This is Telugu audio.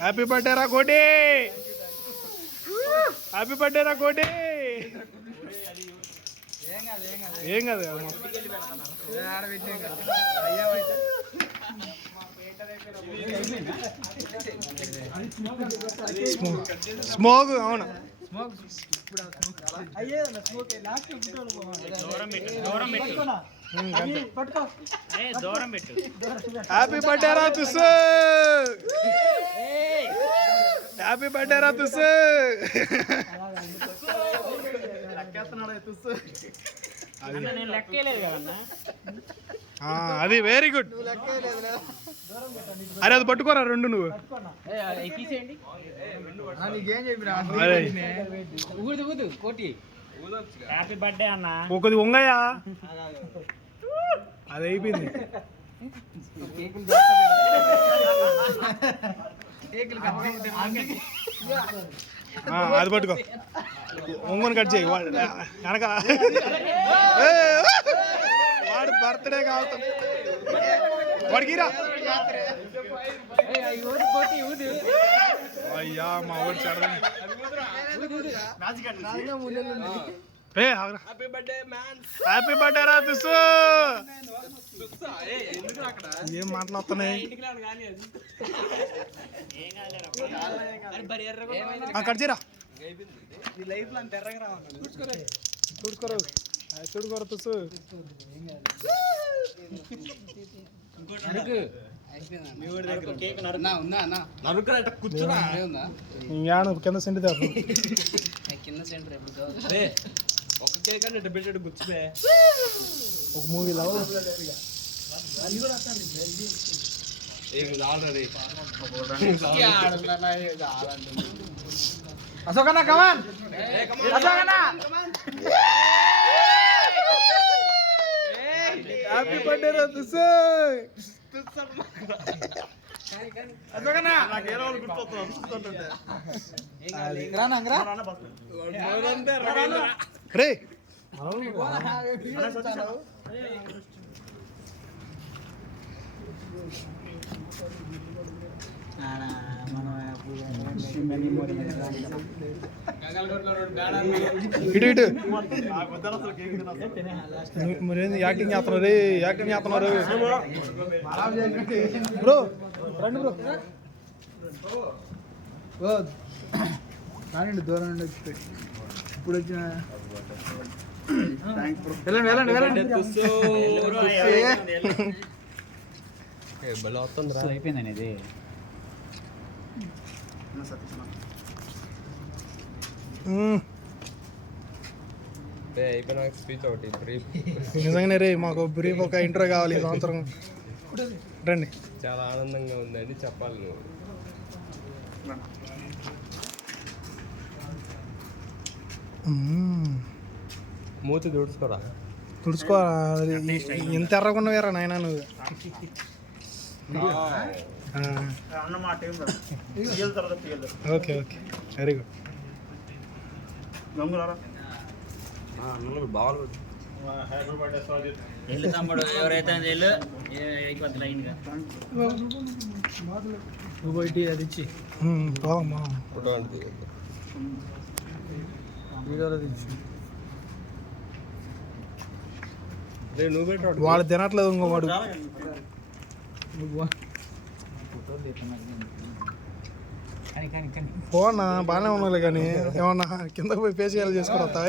హ్యాపీ బర్త్డే రా కోటి, హ్యాపీ బర్త్డే రా కోటి. ఏం కాదు స్మోక్. అవును హ్యాపీ బర్త్డే రా తుస్సు, హ్యాపీ బర్త్డే రా తుస్సు. అది వెరీ గుడ్. అరే అది పట్టుకోరా రెండు నువ్వు. హ్యాపీ బర్త్డే అన్న. ఒకది వంగయ్యా, అది అయిపోయింది. అది పట్టుకో, ఒంగోని కట్ చేయి. వెనక వాడు బర్త్డే కావాలి వాడికిరా. అయ్యా మా ఊరు చడ. హ్యాపీ బర్త్డే రా తుస్సు. ఏం మాట్లాడుతున్నాయి? కట్ చేయరా. చూడుకోరా తుస్సు. కింద సెంటర్ ఒక మూవీలో అశోకన్నా కమాన్, అశోకన్నా హ్యాపీ బర్త్డే రా తుస్సు. రే ఇటు ఇటు మరేంది యాక్టింగ్ చేస్తున్నారు రే, యాక్టింగ్ చేస్తున్నారు బ్రో. రండి బ్రో. కానీ దూరం నుండి ఇప్పుడు వచ్చిన వెళ్ళండి వెళ్ళండి వెళ్ళండి. అయిపోయిందండి ఇది. నిజంగానే రే మాకు బ్రీఫ్ ఒక ఇంట్రో కావాలి ఈ సంవత్సరం. రండి. చాలా ఆనందంగా ఉందండి, చెప్పాలి నువ్వు. మూతి తుడుచుకోరా. తుడుచుకో. ఇంత ఎర్రకుండా వేరా నాయన నువ్వు. Okay okay very good. ఎవరైతే అది ఇచ్చి పోదమ్మా. వాడు తినట్లేదు ఇంకో వాడు. ఫోన్ బాగానే ఉండాలి కానీ ఏమన్నా కింద పోయి ఫేషియల్ చేసుకుని వస్తావా?